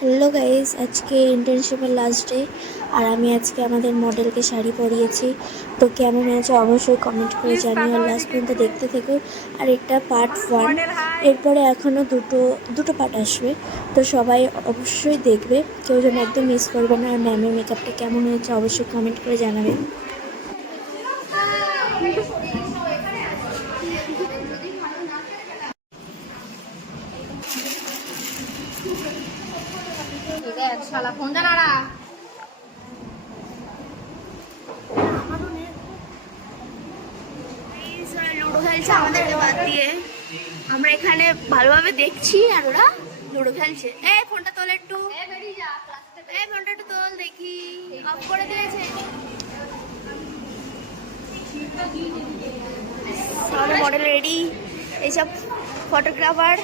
Hello guys, আজকে ইন্টার্নশিপের last day. আর আমি আজকে আমাদের মডেলকে শাড়ি পরিয়েছি। তো কেমন হয়েছে অবশ্যই কমেন্ট করে জানিও, আর লাস্ট পর্যন্ত দেখতে থেকো। আর এটা পার্ট 1, এরপরে এখনও দুটো পার্ট আসবে। তো সবাই অবশ্যই দেখবে, কেউ যেন একদম মিস করবে না। আর ম্যামের মেকআপটা কেমন হয়েছে অবশ্যই কমেন্ট করে জানাবেন। লুডো খেলছে আমাদেরকে বাদ দিয়ে। আমরা এখানে ভালোভাবে দেখছি আর ওরা লুডো খেলছে। ফোনটা তোল একটু, ফোনটা একটু তোল দেখি। অফ করে দিয়েছে। আমাদের মডেল রেডি, এইসব ফটোগ্রাফার